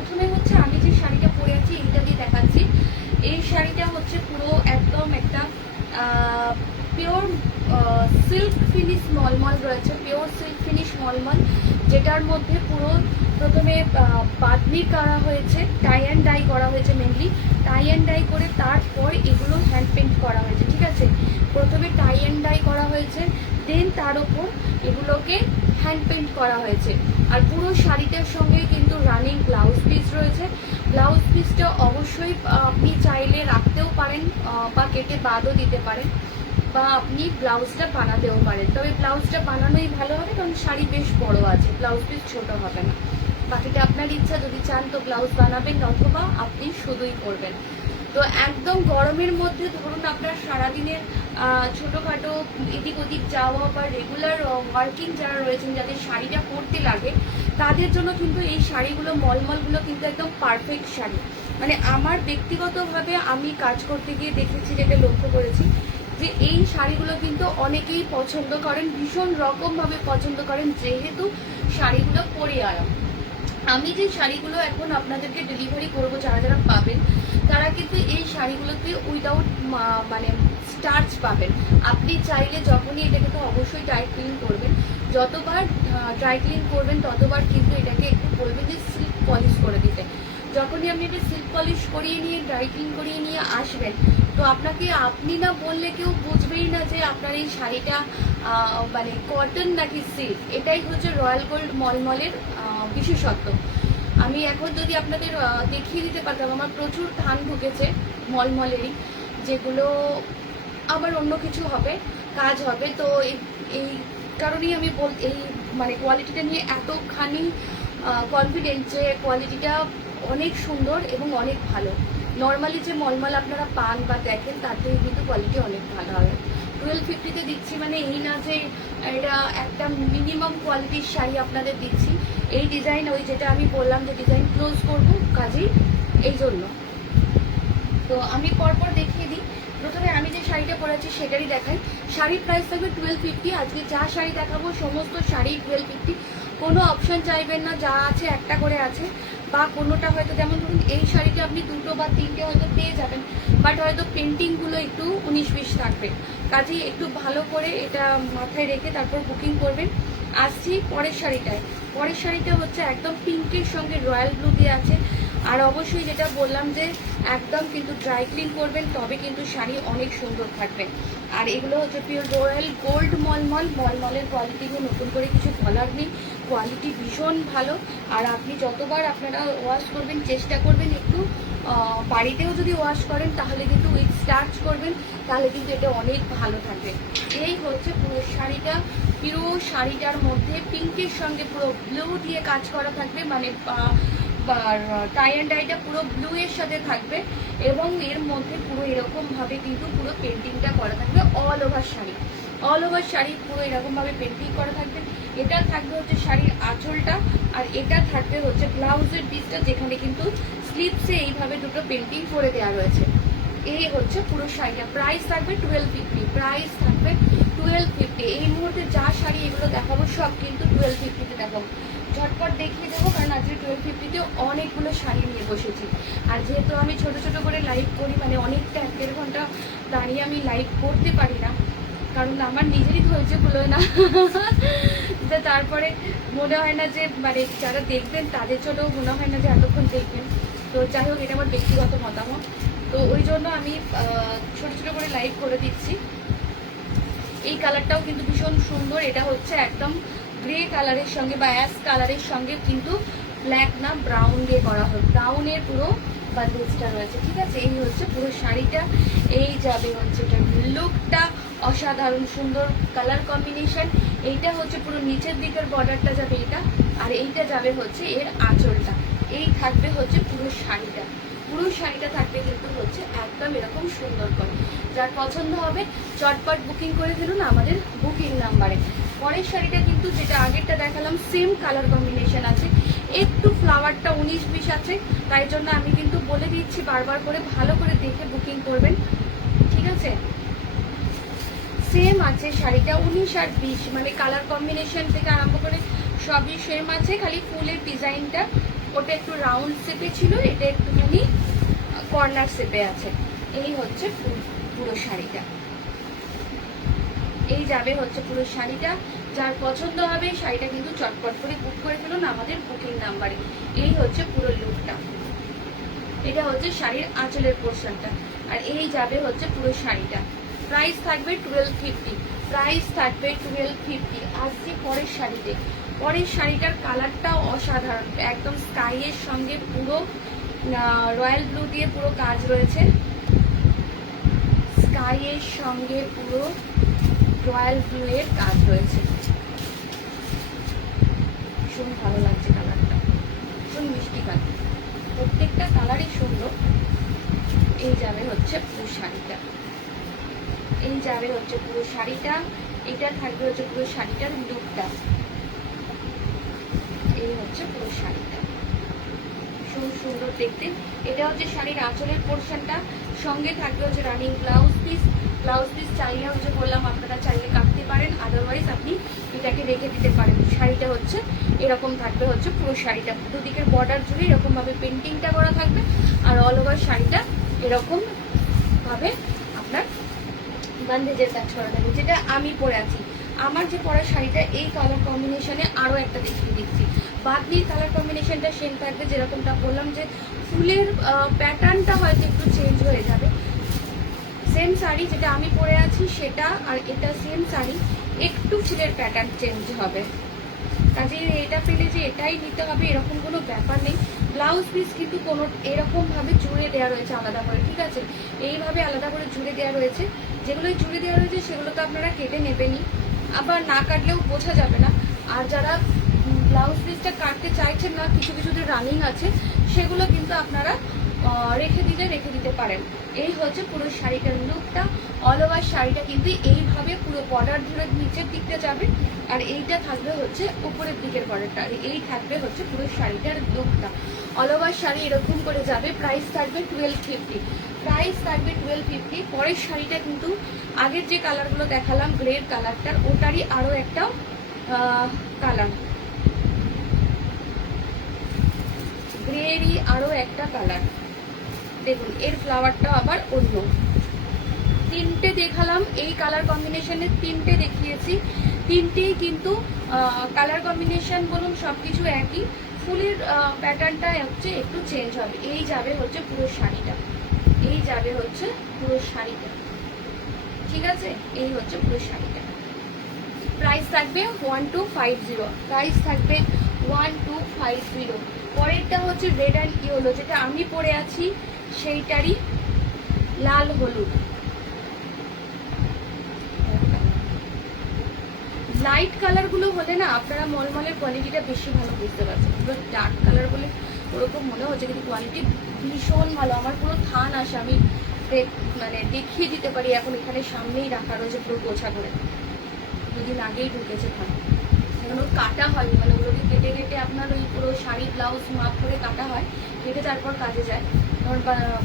প্রথমে হচ্ছে আমি যে শাড়িটা পরে আছি এইটা দিয়ে দেখাচ্ছি। এই শাড়িটা হচ্ছে পুরো একদম একটা পিওর সিল্ক ফিনিশ মলমল রয়েছে, পিওর সিল্ক ফিনিশ মলমল, যেটার মধ্যে পুরো প্রথমে বাদনি করা হয়েছে, টাই অ্যান্ড ডাই করা হয়েছে, মেনলি টাই অ্যান্ড ডাই করে তারপর এগুলো হ্যান্ড পেন্ট করা হয়েছে। ঠিক আছে, প্রথমে টাই অ্যান্ড ডাই করা হয়েছে, দেন তার উপর এগুলোকে হ্যান্ড পেন্ট করা হয়েছে। আর পুরো শাড়িটার সঙ্গে কিন্তু রানিং ব্লাউজ পিস রয়েছে। ব্লাউজ পিসটা অবশ্যই আপনি চাইলে রাখতেও পারেন বা কেটে বাদও দিতে পারেন, বা আপনি ব্লাউজটা বানাতেও পারেন। তবে ব্লাউজটা বানানোই ভালো হবে, কারণ শাড়ি বেশ বড় আছে, ব্লাউজ পিস ছোট হবে না। বাকিটা আপনার ইচ্ছা, যদি চান তো ব্লাউজ বানাবেন অথবা আপনি শুধুই করবেন। তো একদম গরমের মধ্যে ধরুন আপনার সারাদিনের ছোটোখাটো এদিক ওদিক যাওয়া বা রেগুলার ওয়ার্কিং যারা রয়েছেন, যাদের শাড়িটা পরতে লাগে, তাদের জন্য কিন্তু এই শাড়িগুলো মলমলগুলো কিন্তু একদম পারফেক্ট শাড়ি। মানে আমার ব্যক্তিগতভাবে আমি কাজ করতে গিয়ে দেখেছি, যেটা লক্ষ্য করেছি, যে এই শাড়িগুলো কিন্তু অনেকেই পছন্দ করেন, ভীষণ রকমভাবে পছন্দ করেন, যেহেতু শাড়িগুলো পরে আরাম। আমি যে শাড়িগুলো এখন আপনাদেরকে ডেলিভারি করব, যারা যারা পাবেন তারা কিন্তু এই শাড়িগুলোতে উইদাউট মানে স্টার্চ পাবেন। আপনি চাইলে যখনই এটাকে তো অবশ্যই ড্রাই ক্লিন করবেন, যতবার ড্রাই ক্লিন করবেন ততবার কিন্তু এটাকে একটু বলবেন যে সিল্ক পলিশ করে দিতে। যখনই আপনি এটা সিল্ক পলিশ করিয়ে নিয়ে ড্রাই ক্লিন করিয়ে নিয়ে আসবেন, তো আপনাকে আপনি না বললে কেউ বুঝবেই না যে আপনার এই শাড়িটা মানে কটন নাকি সিল্ক। এটাই হচ্ছে রয়্যাল গোল্ড মলমলের বিশেষত্ব। আমি এখন যদি আপনাদের দেখিয়ে দিতে পারতাম, আমার প্রচুর ধান ঢুকেছে মলমলেরই, যেগুলো আবার অন্য কিছু হবে, কাজ হবে। তো এই কারণেই আমি এই মানে কোয়ালিটিটা নিয়ে এতখানি কনফিডেন্ট যে কোয়ালিটিটা অনেক সুন্দর এবং অনেক ভালো। নর্মালি যে মলমল আপনারা পান বা দেখেন তার থেকে কিন্তু কোয়ালিটি অনেক ভালো হবে। 1250-তে দিচ্ছি মানে এই না যে এটা একটা মিনিমাম কোয়ালিটির শাড়ি আপনাদের দিচ্ছি। এই ডিজাইন ওই যেটা আমি বললাম যে ডিজাইন ক্লোজ করবো, কাজেই এই জন্য। তো আমি পরপর দেখিয়ে দিই। প্রথমে আমি যে শাড়িটা পরেছি সেটারই দেখাই। শাড়ির প্রাইস থাকবে 1250। আজকে যা শাড়ি দেখাবো সমস্ত শাড়ি 1250। কোনো অপশন চাইবেন না, যা আছে একটা করে আছে, বা কোনোটা হয়তো, যেমন ধরুন এই শাড়িটা আপনি দুটো বা তিনটে হয়তো পেয়ে যাবেন, বাট হয়তো পেন্টিংগুলো একটু 19-20 থাকবে। কাজেই একটু ভালো করে এটা মাথায় রেখে তারপর বুকিং করবেন। আসছি পরের শাড়িটায়। পরের শাড়িটা হচ্ছে একদম পিঙ্কের সঙ্গে রয়্যাল ব্লু দিয়ে আছে। আর অবশ্যই যেটা বললাম যে একদম কিন্তু ড্রাই ক্লিন করবেন, তবে কিন্তু শাড়ি অনেক সুন্দর থাকবে। আর এগুলো হচ্ছে পিওর রয়্যাল গোল্ড মলমল। মলমলের কোয়ালিটি নিয়ে নতুন করে কিছু বলার নেই, কোয়ালিটি ভীষণ ভালো। আর আপনি যতবার আপনারা ওয়াশ করবেন চেষ্টা করবেন একটু বাড়িতেও যদি ওয়াশ করেন তাহলে কিন্তু উইথ স্টার্চ করবেন, তাহলে কিন্তু এটা অনেক ভালো থাকবে। এই হচ্ছে পুরো শাড়িটা। পুরো শাড়িটার মধ্যে পিঙ্কের সঙ্গে পুরো ব্লু দিয়ে কাজ করা থাকবে, মানে টাই অ্যান্ড ডাইটা পুরো ব্লু এর সাথে থাকবে, এবং এর মধ্যে পুরো এরকম ভাবে কিন্তু পুরো পেন্টিংটা করা থাকবে all over sari. All over sari পুরো এরকম ভাবে পেন্টিং করা থাকবে। এটা থাকবে হচ্ছে শাড়ির আঁচলটা, আর এটা থাকবে হচ্ছে ব্লাউজের পিসটা, যেখানে কিন্তু স্লিপসে এইভাবে দুটো পেন্টিং করে দেওয়া রয়েছে। এই হচ্ছে পুরো শাড়িটা। প্রাইস থাকবে 1250। প্রাইস থাকবে 1250। এই মুহূর্তে যা শাড়ি এগুলো দেখাবো সব কিন্তু 1250-তে দেখাবো। ঝটপট দেখিয়ে দেবো, কারণ আজকে 1250-তে অনেকগুলো শাড়ি নিয়ে বসেছি। আর যেহেতু আমি ছোট ছোট করে লাইভ করি, মানে অনেকটা 1.5 ঘন্টা দাঁড়িয়ে আমি লাইভ করতে পারি না, কারণ আমার নিজেরই ধৈর্য হলো না। যে তারপরে মনে হয় না যে মানে যারা দেখবেন তাদের জন্যও মনে হয় না যে এতক্ষণ দেখবেন। তো যাই হোক, এটা আমার ব্যক্তিগত মতামত। তো ওই জন্য আমি ছোট ছোট করে লাইভ করে দিচ্ছি। এই কালারটাও কিন্তু ভীষণ সুন্দর। এটা হচ্ছে একদম গ্রে কালারের সঙ্গে বা অ্যাশ কালারের সঙ্গে কিন্তু ব্ল্যাক না ব্রাউন দিয়ে করা হয়, ব্রাউনের পুরো বান্ডেজটা রয়েছে। ঠিক আছে, এই হচ্ছে পুরো শাড়িটা। এই যাবে হচ্ছে এটা লুকটা, অসাধারণ সুন্দর কালার কম্বিনেশন। এইটা হচ্ছে পুরো নিচের দিকের বর্ডারটা যাবে এটা, আর এইটা যাবে হচ্ছে এর আঁচলটা। এই থাকবে হচ্ছে পুরো শাড়িটা। পুরো শাড়িটা থাকবে কিন্তু হচ্ছে একদম এরকম সুন্দর করে। যার পছন্দ হবে চটপট বুকিং করে ফেলুন আমাদের বুকিং নাম্বারে। পরের শাড়িটা কিন্তু যেটা আগেরটা দেখালাম সেম কালার কম্বিনেশন আছে, একটু ফ্লাওয়ারটা 19-20 আছে, তাই জন্য আমি কিন্তু বলে দিচ্ছি বারবার করে, ভালো করে দেখে বুকিং করবেন। ঠিক আছে, সেম আছে শাড়িটা 19 আর 20, মানে কালার কম্বিনেশন থেকে আরম্ভ করে সবই সেম আছে, খালি ফুলের ডিজাইনটা ওটা একটু রাউন্ড শেপে ছিল, এটা একটুখানি কর্নার শেপে আছে। এই হচ্ছে পুরো শাড়িটা, এই যাবে হচ্ছে পুরো শাড়িটা। যার পছন্দ হবে শাড়িটা কিন্তু চটপট করে বুক করে ফেলুন আমাদের বুকিং নাম্বারে। এই হচ্ছে পুরো লুকটা, এটা হচ্ছে শাড়ির আঁচলের পোর্শনটা, আর এই যাবে হচ্ছে পুরো শাড়িটা। প্রাইস থাকবে 1250, প্রাইস থাকবে 1250। আসছি পরের শাড়িতে। পরের শাড়িটার কালারটাও অসাধারণ, একদম স্কাইয়ের সঙ্গে পুরো রয়্যাল ব্লু দিয়ে পুরো কাজ রয়েছে, স্কাইয়ের সঙ্গে পুরো রয়্যাল ব্লু এর কাজ রয়েছে। ভীষণ ভালো লাগছে কালারটা, ভীষণ মিষ্টি কালার, প্রত্যেকটা কালারই সুন্দর। এই যাবে হচ্ছে পুরো শাড়িটা, এই যাবে হচ্ছে পুরো শাড়িটা। এটা থাকবে হচ্ছে পুরো শাড়িটার লুকটা, এই হচ্ছে পুরো শাড়িটা, ভীষণ সুন্দর দেখতে। এটা হচ্ছে শাড়ির আঁচলের পোর্শনটা, সঙ্গে থাকবে হচ্ছে running blouse piece. Blouse piece চাইলে হচ্ছে বললাম আপনারা চাইলে কাটতে পারেন, আদারওয়াইজ আপনি এটাকে রেখে দিতে পারেন। শাড়িটা হচ্ছে এরকম থাকবে হচ্ছে পুরো শাড়িটা, দুদিকের বর্ডার জুড়ে এরকম ভাবে পেন্টিংটা করা থাকবে, আর অল ওভার শাড়িটা এরকম ভাবে আপনার বান্দেজের কাজ করা থাকবে, যেটা আমি পরে আছি। আমার যে পরা শাড়িটা এই কালার কম্বিনেশনে আরও একটা দেখিয়ে দিচ্ছি। বাদনির কালার কম্বিনেশনটা সেম থাকবে, যেরকমটা বললাম যে ফুলের প্যাটার্নটা হয়তো একটু চেঞ্জ হয়ে যাবে। সেম শাড়ি যেটা আমি পরে আছি সেটা, আর এটা সেম শাড়ি, একটু ফুলের প্যাটার্ন চেঞ্জ হবে। কাজেই এটা পেলে যে এটাই নিতে হবে এরকম কোনো ব্যাপার নেই। ব্লাউজ পিস কিন্তু কোনো এরকমভাবে জুড়ে দেওয়া রয়েছে আলাদা করে, ঠিক আছে, এইভাবে আলাদা করে জুড়ে দেওয়া রয়েছে। যেগুলো জুড়ে দেওয়া রয়েছে সেগুলো তো আপনারা কেটে নেবেনই, আবার না কাটলেও বোঝা যাবে না। আর যারা ব্লাউজ পিসটা কাটতে চাইছেন না, কিছু কিছুতে রানিং আছে, সেগুলো কিন্তু আপনারা রেখে দিতে পারেন। এই হচ্ছে পুরো শাড়িটার লুকটা। অল ওভার শাড়িটা কিন্তু এইভাবে পুরো বর্ডার ধরে নিচের দিকটা যাবে, আর এইটা থাকবে হচ্ছে উপরের দিকের বর্ডারটা, আর এই থাকবে হচ্ছে পুরো শাড়িটার লুকটা। অল ওভার শাড়ি এরকম করে যাবে। প্রাইস থাকবে 1250, প্রাইস থাকবে 1250। পরের শাড়িটা কিন্তু আগের যে কালারগুলো দেখালাম গ্রের কালারটার, ওটারই আরও একটা কালার, গ্রেরই আরও একটা কালার। দেখুন এর ফ্লাওয়ারটা আবার অন্য। তিনটে দেখালাম এই কালার কম্বিনেশনে, তিনটে দেখিয়েছি, তিনটেই কিন্তু কালার কম্বিনেশন বলুন সবকিছু একই, ফুলের প্যাটার্নটা হচ্ছে একটু চেঞ্জ হবে। এই যাবে হচ্ছে পুরো শাড়িটা, এই যাবে হচ্ছে পুরো শাড়িটা, ঠিক আছে, এই হচ্ছে পুরো শাড়িটা। প্রাইস থাকবে 1250, প্রাইস থাকবে 1250। পরেরটা হচ্ছে রেড অ্যান্ড ইয়েলো, যেটা আমি পরে আছি সেইটারই লাল হলুদ। লাইট কালারগুলো হলে না আপনারা মলমলের কোয়ালিটিটা বেশি ভালো বুঝতে পারছেন। পুরো ডার্ক কালার বলে ওরকম মনে হচ্ছে, কিন্তু কোয়ালিটি ভীষণ ভালো। আমার পুরো থান আসে, আমি মানে দেখিয়ে দিতে পারি। এখন এখানে সামনেই রাখা রয়েছে পুরো গোছা করে, দুদিন আগেই ঢুকেছে থান। ওগুলো কাটা হয়নি, মানে ওগুলোকে কেটে কেটে আপনার ওই পুরো শাড়ি ব্লাউজ মাপ করে কাটা হয়, কেটে তারপর কাজে যায়। যেমন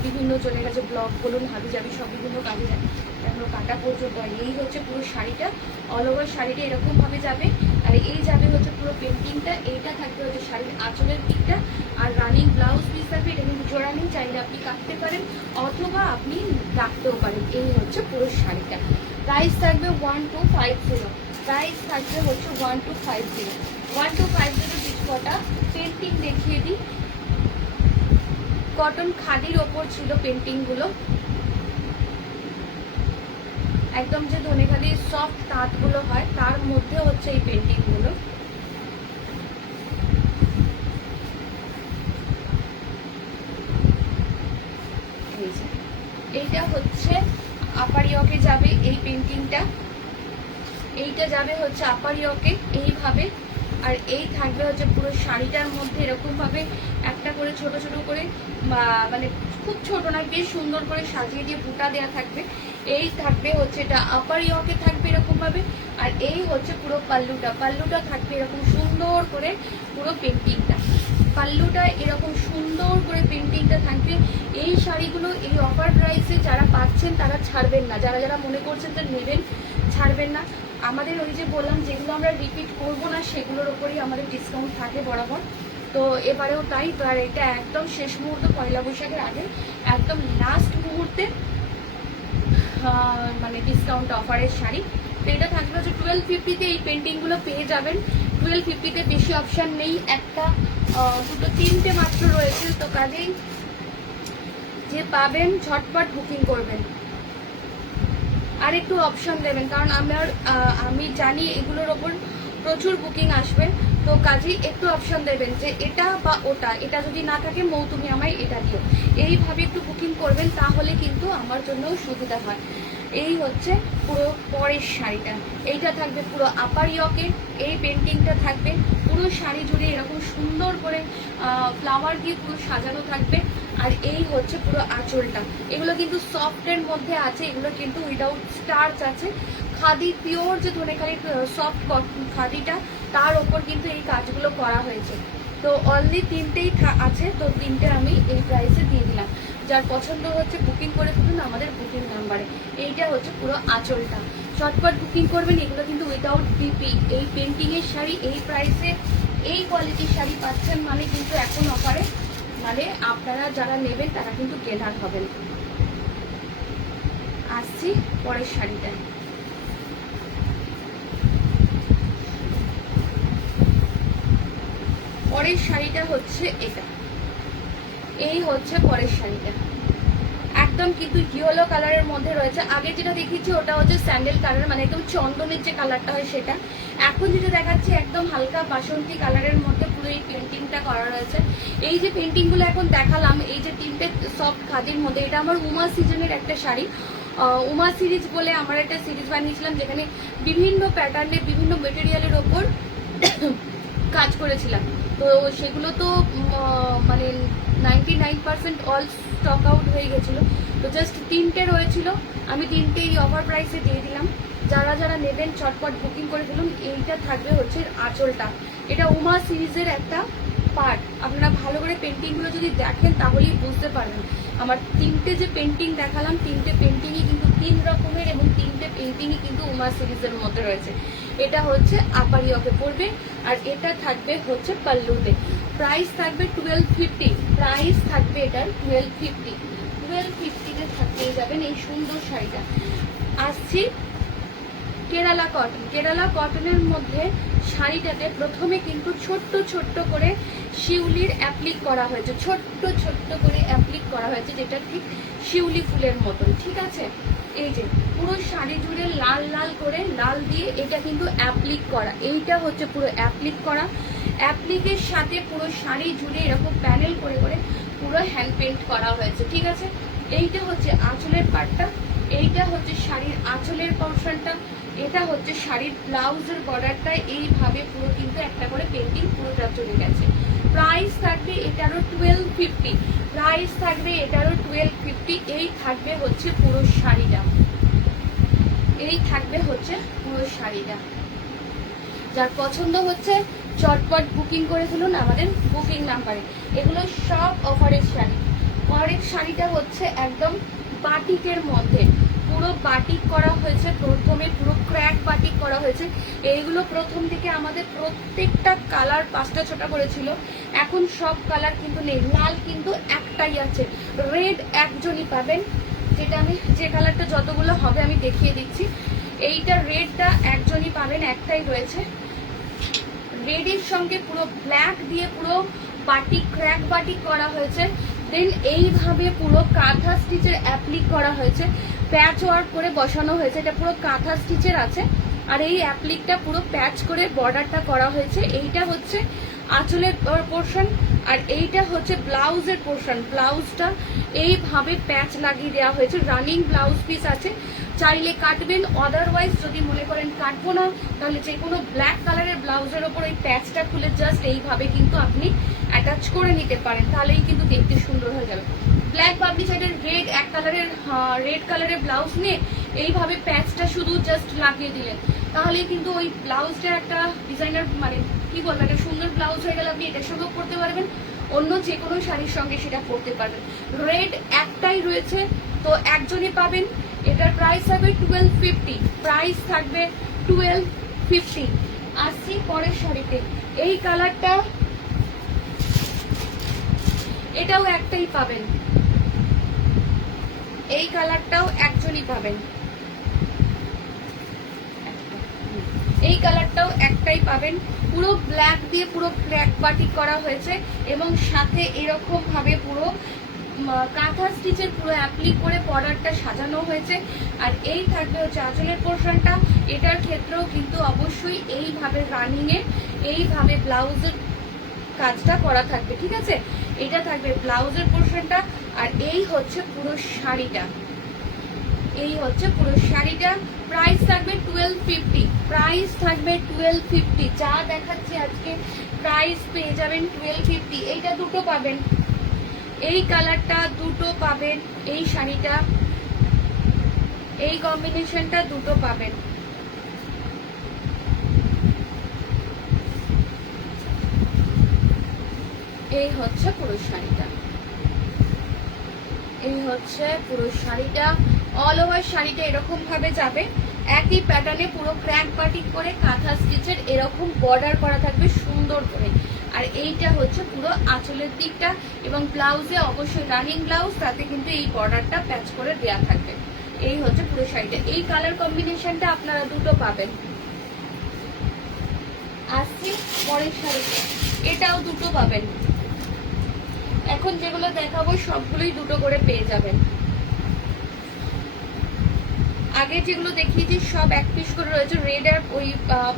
বিভিন্ন চলে গেছে ব্লক বলুন, হাবি জাবি সব বিভিন্ন কাজে যায়, এগুলো কাটা পর্যন্ত হয়। এই হচ্ছে পুরো শাড়িটা, অল ওভার শাড়িটা এরকমভাবে যাবে, আর এই যাবে হচ্ছে পুরো পেন্টিংটা। এইটা থাকবে হচ্ছে শাড়ির আঁচলের দিকটা, আর রানিং ব্লাউজ পিস থাকবে। এটা কিন্তু জোড়ানি, চাইলে আপনি কাটতে পারেন অথবা আপনি রাখতেও পারেন। এই হচ্ছে পুরো শাড়িটা। প্রাইস থাকবে 1250, প্রাইস থাকবে হচ্ছে 1250। 1250 কিছু কটা পেন্টিং দেখিয়ে দিই। কটন খাদির ওপর ছিল পেন্টিংগুলো, একদম যে ধনে খাদির সফট তাঁতগুলো হয় তার মধ্যে হচ্ছে এই পেন্টিংগুলো। এইটা হচ্ছে আপারিয়কে যাবে এই পেন্টিংটা, এইটা যাবে হচ্ছে আপারিয়কে এইভাবে, আর এই থাকবে হচ্ছে পুরো শাড়িটার মধ্যে এরকম ভাবে একটা করে ছোট ছোট করে, মানে খুব ছোট নয়, বেশ সুন্দর করে সাজিয়ে দিয়ে বুটা দেওয়া থাকবে। এই থাকবে হচ্ছে এটা আপার ইয়কে থাকবে এরকম ভাবে, আর এই হচ্ছে পুরো পাল্লুটা, পাল্লুটা থাকবে এরকম সুন্দর করে পুরো পেন্টিংটা, পাল্লুটা এরকম সুন্দর করে পেন্টিংটা থাকবে। এই শাড়িগুলো এই অফার প্রাইসে যারা পাচ্ছেন তারা ছাড়বেন না, যারা যারা মনে করছেন যে নেবেন ছাড়বেন না। আমাদের ওই যে বললাম যেগুলো আমরা রিপিট করব না সেগুলোর ওপরই আমাদের ডিসকাউন্ট থাকে বরাবর। তো এবারেও তাই। তো আর এটা একদম শেষ মুহূর্ত, পয়লা বৈশাখের আগে একদম লাস্ট মুহূর্তে মানে ডিসকাউন্ট অফারের শাড়ি। তো এটা থাকবে হচ্ছে 1250-তে। এই পেন্টিংগুলো পেয়ে যাবেন 1250-তে, বেশি অপশান নেই, একটা দুটো তিনটে মাত্র রয়েছে। তো কাজেই যে পাবেন ঝটপট বুকিং করবেন, আর একটু অপশন দেবেন, কারণ আমি জানি এগুলোর ওপর প্রচুর বুকিং আসবে। তো কাজেই একটু অপশন দেবেন যে এটা বা ওটা, এটা যদি না থাকে মৌ তুমি আমায় এটা দিও, এইভাবে একটু বুকিং করবেন, তাহলে কিন্তু আমার জন্যও সুবিধা হয়। এই হচ্ছে পুরো পরের শাড়িটা। এইটা থাকবে পুরো আপার ইয়কে, এই পেন্টিংটা থাকবে পুরো শাড়ি জুড়ে এরকম সুন্দর করে ফ্লাওয়ার দিয়ে পুরো সাজানো থাকবে। আর এই হচ্ছে পুরো আঁচলটা। এগুলো কিন্তু সফটের মধ্যে আছে, এগুলো কিন্তু উইদাউট স্টার্চ আছে। খাদি পিওর যে ধনেখালি সফট খাদিটা, তার ওপর কিন্তু এই কাজগুলো করা হয়েছে। তো অনলি তিনটেই আছে, তো তিনটে আমি এই প্রাইসে দিয়ে দিলাম। যার পছন্দ হচ্ছে বুকিং করে ফেলুন আমাদের বুকিং নাম্বারে। এইটা হচ্ছে পুরো আঁচলটা, চটপট বুকিং করবেন। এগুলো কিন্তু উইদাউট ডিপি, এই পেন্টিংয়ের শাড়ি এই প্রাইসে এই কোয়ালিটির শাড়ি পাচ্ছেন মানে কিন্তু এখন অফারে, মানে আপনারা যারা নেবেন তারা কিন্তু গেনার হবেন। আসছি পরের শাড়িটায়। পরের শাড়িটা হচ্ছে এটা, এই হচ্ছে পরের শাড়িটা। একদম কিন্তু ইয়েলো কালারের মধ্যে রয়েছে। আগে যেটা দেখিয়েছি ওটা হচ্ছে স্যান্ডেল কালার, মানে একদম চন্দনের যে কালারটা হয় সেটা। এখন যেটা দেখাচ্ছি একদম হালকা বাসন্তী কালারের মধ্যে পুরো এই পেন্টিংটা করা রয়েছে। এই যে পেন্টিংগুলো এখন দেখালাম, এই যে তিনটে সফট খাদির মধ্যে, এটা আমার উমা সিজনের একটা শাড়ি। উমা সিরিজ বলে আমার একটা সিরিজ বানিয়েছিলাম, যেখানে বিভিন্ন প্যাটার্নের বিভিন্ন মেটেরিয়ালের ওপর কাজ করেছিলাম। তো সেগুলো তো মানে 99% অল স্টক আউট হয়ে গেছিলো। তো জাস্ট তিনটে রয়েছিল, আমি তিনটে এই অফার প্রাইসে দিয়ে দিলাম। যারা যারা নেবেন চটপট বুকিং করে ফেলুন। এইটা থাকবে হচ্ছে আঁচলটা, এটা উমা সিরিজের একটা পার্ট। আপনারা ভালো করে পেন্টিংগুলো যদি দেখেন তাহলেই বুঝতে পারবেন। আমার তিনটে যে পেন্টিং দেখালাম, তিনটে পেন্টিংই কিন্তু তিন রকমের, এবং তিনটে পেন্টিংই কিন্তু উমা সিরিজের মধ্যে রয়েছে। এটা হচ্ছে আপার ইয়কে পড়বে, আর এটা থাকবে হচ্ছে পাল্লুতে। প্রাইস থাকবে 1250, প্রাইস থাকবে এটার 1250। 1250-তে পেয়ে যাবেন এই সুন্দর শাড়িটা। আসছি কেরালা কটন। কেরালা কটনের মধ্যে শাড়িটাতে প্রথমে কিন্তু ছোট্ট ছোট্ট করে শিউলির অ্যাপ্লিক করা হয়েছে, ছোট্ট ছোট্ট করে অ্যাপ্লিক করা হয়েছে, যেটা ঠিক শিউলি ফুলের মতন, ঠিক আছে। এই যে পুরো শাড়ি জুড়ে লাল লাল করে, লাল দিয়ে এটা কিন্তু অ্যাপ্লিক করা। এইটা হচ্ছে পুরো অ্যাপ্লিক করা, অ্যাপ্লিকের সাথে পুরো শাড়ি জুড়ে এরকম প্যানেল করে করে পুরো হ্যান্ড পেন্ট করা হয়েছে, ঠিক আছে। এইটা হচ্ছে আঁচলের পার্টটা, এইটা হচ্ছে শাড়ির আঁচলের পোর্শনটা, এটা হচ্ছে শাড়ির ব্লাউজের বর্ডারটা। এইভাবে পুরো কিন্তু একটা করে পেন্টিং পুরোটা চলে গেছে। প্রাইস থাকবে এটারও 1250, প্রাইস থাকবে এটারও 1250। এই থাকবে হচ্ছে পুরো শাড়িটা, এই থাকবে হচ্ছে পুরো শাড়িটা। যার পছন্দ হচ্ছে চটপট বুকিং করে ফেলুন আমাদের বুকিং নাম্বারে। এগুলো সব অফারের শাড়ি। পরের শাড়িটা হচ্ছে একদম বাটিকের মধ্যে, পুরো বাটিক করা হয়েছে, প্রথমে পুরো ক্র্যাক বাটিক করা হয়েছে। এইগুলো প্রথম থেকে আমাদের প্রত্যেকটা কালার 5টা 6টা করেছিল, এখন সব কালার কিন্তু নেই। লাল কিন্তু একটাই আছে, রেড একজনই পাবেন, যেটা আমি যে কালারটা যতগুলো হবে আমি দেখিয়ে দিচ্ছি। এইটা রেডটা একজনই পাবেন, একটাই রয়েছে। রেডের সঙ্গে পুরো ব্ল্যাক দিয়ে পুরো বাটিক ক্র্যাক বাটিক করা হয়েছে। দেন এইভাবে পুরো কাঁথা স্টিচের অ্যাপ্লিক করা হয়েছে, প্যাচ ওয়ার্ক করে বসানো হয়েছে। এটা পুরো কাঁথা স্টিচের আছে, আর এই অ্যাপ্লিকটা পুরো প্যাচ করে বর্ডারটা করা হয়েছে। এইটা হচ্ছে আঁচলের পোর্শন, আর এইটা হচ্ছে ব্লাউজের পোর্শন। ব্লাউজটা এইভাবে প্যাচ লাগিয়ে দেওয়া হয়েছে, রানিং ব্লাউজ পিস আছে, চাইলে কাটবেন। আদারওয়াইজ যদি মনে করেন কাটবো না, তাহলে যে কোনো ব্ল্যাক কালারের ব্লাউজের ওপর এই প্যাচটা খুলে জাস্ট এইভাবে কিন্তু আপনি অ্যাটাচ করে নিতে পারেন, তাহলেই কিন্তু দেখতে সুন্দর হয়ে যাবে। ব্ল্যাক বাবলি সাইডের রেড এক কালারের রেড কালারের ব্লাউজ নিয়ে এইভাবে প্যাচটা শুধু জাস্ট লাগিয়ে দিলেন, তাহলেই কিন্তু ওই ব্লাউজটা একটা ডিজাইনার, মানে কি বলবো, একটা সুন্দর ব্লাউজ হয়ে গেলে আপনি এটার সঙ্গেও পরতে পারবেন, অন্য যে কোনো শাড়ির সঙ্গে সেটা পরতে পারবেন। রেড একটাই রয়েছে, তো একজনই পাবেন। এটার প্রাইস থাকবে 1250, প্রাইস থাকবে 1250। আসছি পরের শাড়িতে। এই কালারটা এটাও একটাই পাবেন, এই কালারটাও একজনই পাবেন, এই কালারটাও একটাই পাবেন। পুরো ব্ল্যাক দিয়ে পুরো ব্ল্যাক বাটিক করা হয়েছে এবং সাথে এরকম ভাবে পুরো কাঁথা স্টিচের পুরো অ্যাপ্লিক করে বর্ডারটা সাজানো হয়েছে। আর এই থাকবে হচ্ছে আঁচলের পোর্শনটা, এটার ক্ষেত্রেও কিন্তু অবশ্যই এইভাবে রানিং এ এইভাবে ব্লাউজের কাজটা করা থাকবে, ঠিক আছে। এটা থাকবে ব্লাউজের পোর্শনটা। আর এই হচ্ছে পুরো শাড়িটা, এই হচ্ছে পুরো শাড়িটা। প্রাইস থাকবে 1250, প্রাইস থাকবে 1250, যা দেখাচ্ছি আজকে প্রাইস পেয়ে যাবেন 1250। এইটা দুটো পাবেন, এই কালারটা দুটো পাবেন, এই শাড়িটা এই কম্বিনেশনটা দুটো পাবেন। এই হচ্ছে পুরো শাড়িটা, এই হচ্ছে পুরো শাড়িটা। অল ওভার শাড়িটা এরকম ভাবে যাবে, একই প্যাটার্নে পুরো ক্র্যাক বাটিক করে কাঁথা স্টিচের এরকম বর্ডার করা থাকবে সুন্দর করে। আর এইটা হচ্ছে পুরো আঁচলের দিকটা এবং ব্লাউজে অবশ্যই রানিং ব্লাউজ, তাতে কিন্তু এই বর্ডারটা প্যাচ করে দেয়া থাকবে। এই হচ্ছে পুরো শাড়িটা, এই কালার কম্বিনেশনটা আপনারা দুটো পাবেন। আসছি পরের শাড়িটা, এটাও দুটো পাবেন। এখন যেগুলো দেখাবো সবগুলোই দুটো করে পেয়ে যাবেন। আগে যেগুলো দেখিয়েছি সব এক পিস করে রয়েছে, রেড আর ওই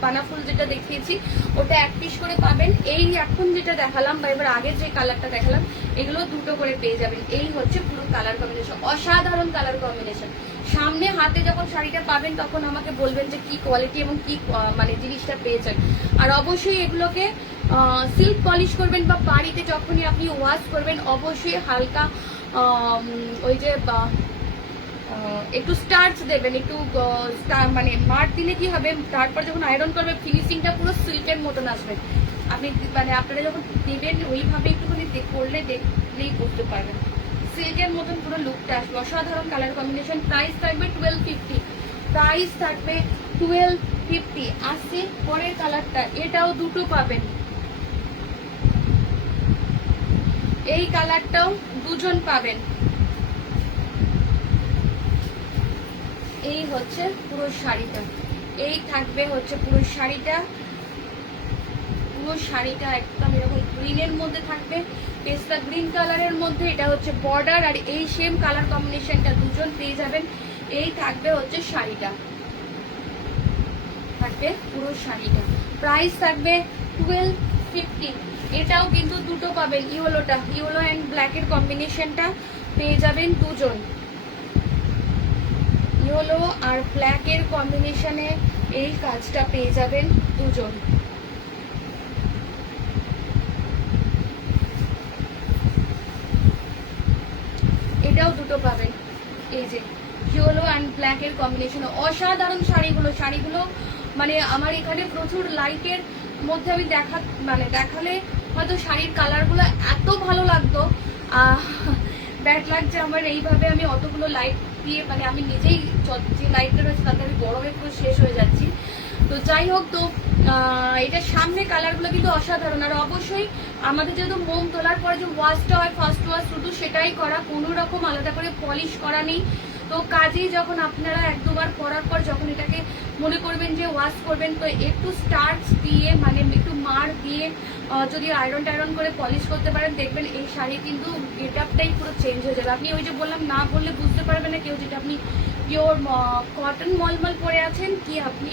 পানাফুল যেটা দেখিয়েছি ওটা এক পিস করে পাবেন। এই এখন যেটা দেখালাম বা এবার আগে যে কালারটা দেখালাম এগুলো দুটো করে পেয়ে যাবেন। এই হচ্ছে পুরো কালার কম্বিনেশন, অসাধারণ কালার কম্বিনেশন। সামনে হাতে যখন শাড়িটা পাবেন তখন আমাকে বলবেন যে কি কোয়ালিটি এবং কি মানে জিনিসটা পেয়েছেন। আর অবশ্যই এগুলোকে সিল্ক পলিশ করবেন বা বাড়িতে যখনই আপনি ওয়াশ করবেন অবশ্যই হালকা ওই যে একটু স্টার্চ দেবেন, একটু মানে মার দিলে কি হবে, তারপর যখন আয়রন করবে ফিনিশিংটা পুরো সিল্কের মতন আসবে। আপনি মানে আপনারা যখন দেবেন ওইভাবে একটুখানি করলে দেখলেই বুঝতে পারবেন সিল্কের মতন পুরো লুকটা আসবে। অসাধারণ কালার কম্বিনেশন। প্রাইস থাকবে 1250, প্রাইস থাকবে 1250। আসছে পরের কালারটা, এটাও দুটো পাবেন, এই কালারটাও দুজন পাবেন। এই হচ্ছে পুরো শাড়িটা, এই থাকবে হচ্ছে পুরো শাড়িটা। পুরো শাড়িটা একদম এরকম গ্রিনের মধ্যে থাকবে, পেস্তা গ্রিন কালারের মধ্যে। এটা হচ্ছে বর্ডার আর এই সেম কালার কম্বিনেশনটা দুজন পেয়ে যাবেন। এই থাকবে হচ্ছে শাড়িটা, থাকবে পুরো শাড়িটা। প্রাইস থাকবে 1250। এটাও কিন্তু দুটো পাবেন, ইয়েলোটা ইয়েলো অ্যান্ড ব্ল্যাকের কম্বিনেশনটা পেয়ে যাবেন দুজন। ইয়েলো আর ব্ল্যাকের কম্বিনেশনে এই কাজটা পেয়ে যাবেন দুজন। এটাও দুটো পাবেন, এই যে ইয়েলো অ্যান্ড ব্ল্যাকের কম্বিনেশনে। অসাধারণ শাড়িগুলো, শাড়িগুলো মানে আমার এখানে প্রচুর লাইটের মধ্যে আমি দেখালে হয়তো শাড়ির কালারগুলো এত ভালো লাগতো। ব্যাড লাগছে আমার, এইভাবে আমি অতগুলো লাইট দিয়ে মানে আমি নিজেই যে লাইটটা রয়েছে তাতে আমি গরমে পুরো শেষ হয়ে যাচ্ছি। তো যাই হোক, তো এটার সামনে কালারগুলো কিন্তু অসাধারণ। আর অবশ্যই আমাদের যেহেতু মোম তোলার পরে যে ওয়াশটা হয় ফার্স্ট ওয়াশ শুধু সেটাই করা, কোনো রকম আলাদা করে পলিশ করা নেই। তো কাজেই যখন আপনারা এক দুবার পরার পর যখন এটাকে মনে করবেন যে ওয়াশ করবেন, তো একটু স্টার্চ দিয়ে মানে একটু মার দিয়ে যদি আয়রন টায়রন করে পলিশ করতে পারেন, দেখবেন এই শাড়ি কিন্তু গেটআপটাই পুরো চেঞ্জ হয়ে যাবে। আপনি ওই যে বললাম না বললে বুঝতে পারবেন না কেউ যেটা আপনি পিওর কটন মলমল পরে আছেন কি আপনি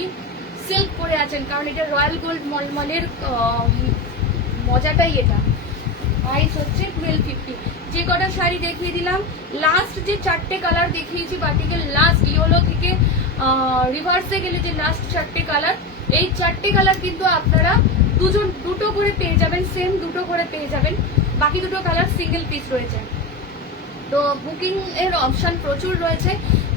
সিল্ক পরে আছেন, কারণ এটা রয়্যাল গোল্ড মলমলের মজাটাই এটা। প্রাইস হচ্ছে 1250। যে কটা শাড়ি দেখিয়ে দিলাম, লাস্ট যে চারটে কালার দেখিয়েছি বাটিকের লাস্ট ইয়েলো থেকে রিভার্সে গেলে যে লাস্ট চারটে কালার, এই চারটে কালার কিন্তু আপনারা দুটো করে পেয়ে যাবেন, সেম দুটো করে পেয়ে যাবেন। বাকি দুটো কালার সিঙ্গেল পিস রয়েছে। তো বুকিং এর অপশন প্রচুর রয়েছে,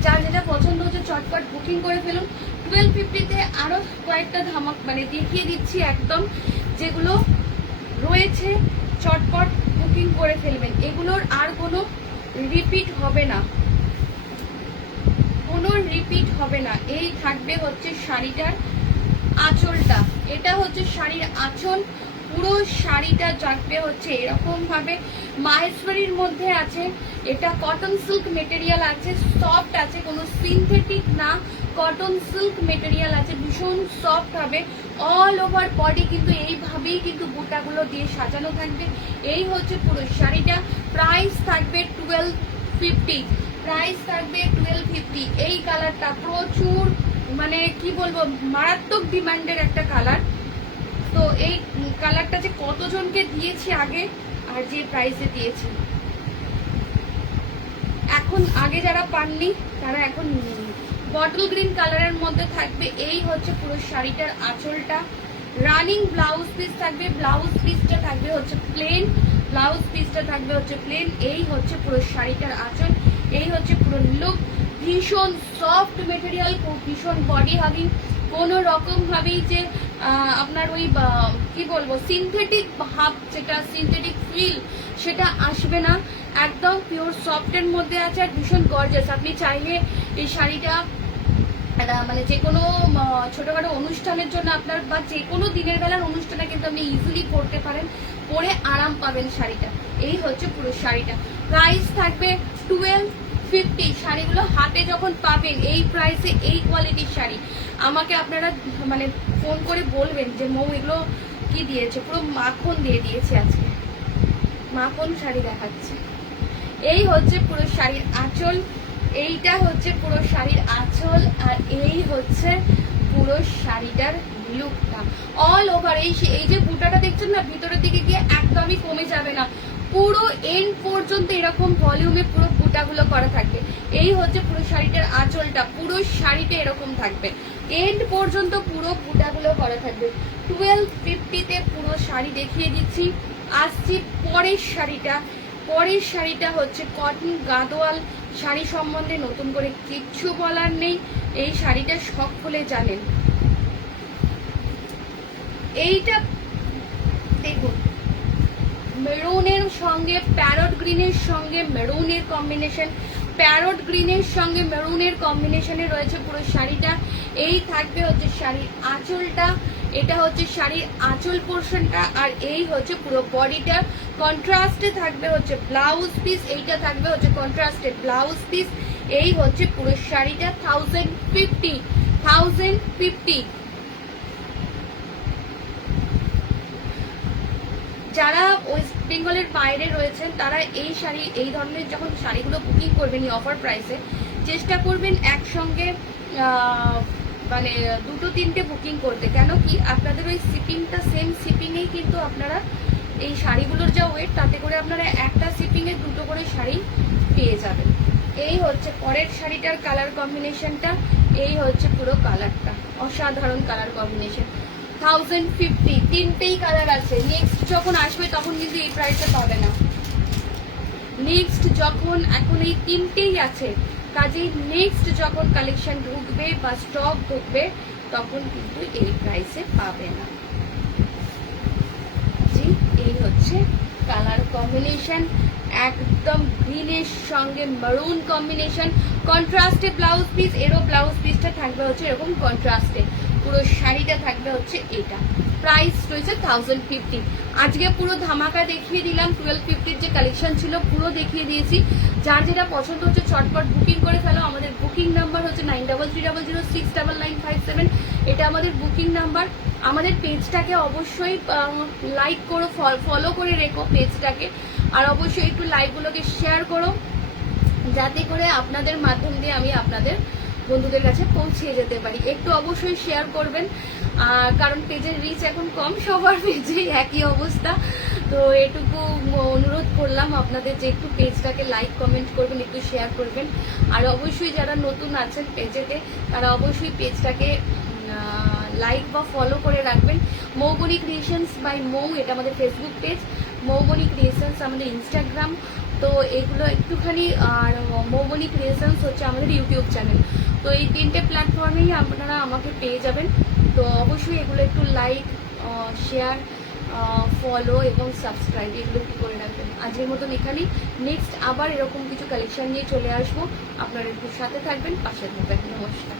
যার যেটা পছন্দ হচ্ছে চটপট বুকিং করে ফেলুন। 1250-তে আরো কয়েকটা ধামাক মানে দেখিয়ে দিচ্ছি একদম, যেগুলো রয়েছে চটপট বুকিং করে ফেলবেন। এগুলোর আর কোনো রিপিট হবে না, কোনো রিপিট হবে না। এই থাকবে হচ্ছে শাড়িটার আঁচলটা, এটা হচ্ছে শাড়ির আঁচল। পুরো শাড়িটা জাগবে হচ্ছে এরকম ভাবে মাহেশ্বরীর মধ্যে আছে। এটা কটন সিল্ক মেটেরিয়াল আছে, সফট আছে, কোনো সিনথেটিক না, কটন সিল্ক মেটেরিয়াল আছে, ভীষণ সফট হবে। অল ওভার বডি কিন্তু এইভাবেই কিন্তু বুটাগুলো দিয়ে সাজানো থাকবে। এই হচ্ছে পুরো শাড়িটা। প্রাইস থাকবে 1250, প্রাইস থাকবে 1250। এই কালারটা প্রচুর মানে কি বলবো মারাত্মক ডিমান্ডের একটা কালার। তো এই কালারটা যে কতজনকে দিয়েছি আগে আর যে প্রাইসে দিয়েছি, এখন আগে যারা পাননি তারা এখন নিয়ে নিন। বটল গ্রিন কালারের মধ্যে থাকবে। এই হচ্ছে পুরো শাড়িটার আঁচলটা। রানিং ব্লাউজ পিস থাকবে, ব্লাউজ পিসটা থাকবে হচ্ছে প্লেন, ব্লাউজ পিসটা থাকবে হচ্ছে প্লেন। এই হচ্ছে পুরো শাড়িটার আঁচল, এই হচ্ছে পুরো লুক। ভীষণ সফট মেটেরিয়াল, ভীষণ বডি হাগিং, কোনো রকম ভাবেই যে আপনার ওই কি বলবো সিনথেটিক ভাব, যেটা সিনথেটিক ফিল সেটা আসবে না। একদম পিওর সফটের মধ্যে আছে আর ভীষণ গর্জিয়াস। আপনি চাইলে এই শাড়িটা মানে যে কোনো ছোটখাটো অনুষ্ঠানের জন্য আপনার বা যে কোনো দিনের বেলার অনুষ্ঠানে কিন্তু আপনি ইজিলি পরতে পারেন, পরে আরাম পাবেন শাড়িটা। এই হচ্ছে পুরো শাড়িটা। প্রাইস থাকবে 1250। শাড়িগুলো হাতে যখন পাবেন এই প্রাইসে এই কোয়ালিটির শাড়ি, আমাকে আপনারা মানে ফোন করে বলবেন যে মৌ এগুলো কি দিয়েছে, পুরো মাখন দিয়ে দিয়েছে, আজকে মাখন শাড়ি দেখাচ্ছে। এই হচ্ছে পুরো শাড়ির আঁচল, এইটা হচ্ছে পুরো শাড়ির আঁচল, আর এই হচ্ছে পুরো শাড়িটার লুকটা অল ওভার। এই যে বুটাটা দেখছেন না, ভিতরের দিকে গিয়ে একদমই কমে যাবে না, পুরো এন্ড পর্যন্ত এরকম ভলিউমে পুরো বুটাগুলো করা থাকবে। এই হচ্ছে পুরো শাড়িটার আঁচলটা, পুরো শাড়িটা এরকম থাকবে, এন্ড পর্যন্ত পুরো বুটাগুলো করা থাকবে। 1250-তে পুরো শাড়ি দেখিয়ে দিচ্ছি। আসছি পরের শাড়িটা। পরের শাড়িটা হচ্ছে কটন গাদোয়াল শাড়ি সম্বন্ধে নতুন করে কিচ্ছু বলার নেই, এই শাড়িটা সকলে জানেন। এইটা দেখুন, মেরুনের সঙ্গে প্যারট গ্রিনের সঙ্গে মেরুনের কম্বিনেশন, প্যারট গ্রিনের সঙ্গে মেরুনের কম্বিনেশনে রয়েছে পুরো শাড়িটা। এই থাকবে হচ্ছে শাড়ির আঁচলটা, এটা হচ্ছে শাড়ির আঁচল পোর্শনটা, আর এই হচ্ছে পুরো বডিটা। কন্ট্রাস্টে থাকবে হচ্ছে ব্লাউজ পিস, এইটা থাকবে হচ্ছে কন্ট্রাস্টে ব্লাউজ পিস। এই হচ্ছে পুরো শাড়িটা 1050। যারা ওয়েস্ট বেঙ্গলের বাইরে রয়েছেন তারা এই শাড়ি, এই ধরনের যখন শাড়িগুলো বুকিং করবেন এই অফার প্রাইসে, চেষ্টা করবেন একসঙ্গে মানে দুটো তিনটে বুকিং করতে। কেন কি আপনাদের ওই শিপিংটা সেম শিপিংয়েই কিন্তু আপনারা এই শাড়িগুলোর যা ওয়েট, তাতে করে আপনারা একটা শিপিংয়ে দুটো করে শাড়ি পেয়ে যাবেন। এই হচ্ছে পরের শাড়িটার কালার কম্বিনেশনটা, এই হচ্ছে পুরো কালারটা, অসাধারণ কালার কম্বিনেশন। 1050, তিনটেই কালার আছে। নেক্সট যখন আসবে তখন কিন্তু এই প্রাইসে পাবে না। নেক্সট যখন, এখন এই তিনটেই আছে, কাজেই নেক্সট যখন কালেকশন ঢুকবে বা স্টক ঢুকবে তখন কিন্তু এই প্রাইসে পাবে না। জি, এই হচ্ছে কালার কম্বিনেশন, একদম গ্রিনের সঙ্গে মেরুন কম্বিনেশন, কন্ট্রাস্টে ব্লাউজ পিস। এরও ব্লাউজ পিসটা থাকবে হচ্ছে এরকম কন্ট্রাস্টে, পুরো শাড়িটা থাকবে হচ্ছে এটা। প্রাইস রয়েছে 1050। আজকে পুরো ধামাকা দেখিয়ে দিলাম, 1250-র যে কালেকশন ছিল পুরো দেখিয়ে দিয়েছি। যার যেটা পছন্দ হচ্ছে চটপট বুকিং করে ফেলো। আমাদের বুকিং নাম্বার হচ্ছে 9300069957, এটা আমাদের বুকিং নাম্বার। আমাদের পেজটাকে অবশ্যই লাইক করো, ফলো করে রেখো পেজটাকে, আর অবশ্যই একটু লাইকগুলোকে শেয়ার করো, যাতে করে আপনাদের মাধ্যম দিয়ে আমি আপনাদের বন্ধুদের কাছে পৌঁছিয়ে যেতে পারি। একটু অবশ্যই শেয়ার করবেন, কারণ পেজের রিচ এখন কম, সবার পেজে একই অবস্থা। তো এটুকু অনুরোধ করলাম আপনাদের যে একটু পেজটাকে লাইক কমেন্ট করবেন, একটু শেয়ার করবেন। আর অবশ্যই যারা নতুন আছেন পেজেতে তারা অবশ্যই পেজটাকে লাইক বা ফলো করে রাখবেন। মৌবনি ক্রিয়েশনস বাই মৌ, এটা আমাদের ফেসবুক পেজ, মৌবনি ক্রিয়েশনস আমাদের ইনস্টাগ্রাম। তো এগুলো একটুখানি, আর মৌবনি ক্রিয়েশনস হচ্ছে আমাদের ইউটিউব চ্যানেল। তো এই তিনটে প্ল্যাটফর্মেই আপনারা আমাকে পেয়ে যাবেন। তো অবশ্যই এগুলো একটু লাইক, শেয়ার, ফলো এবং সাবস্ক্রাইব এগুলো একটু করে রাখবেন। আজকের মতন এখানেই, নেক্সট আবার এরকম কিছু কালেকশন নিয়ে চলে আসবো। আপনারা একটু সাথে থাকবেন, পাশে থাকবেন। নমস্কার।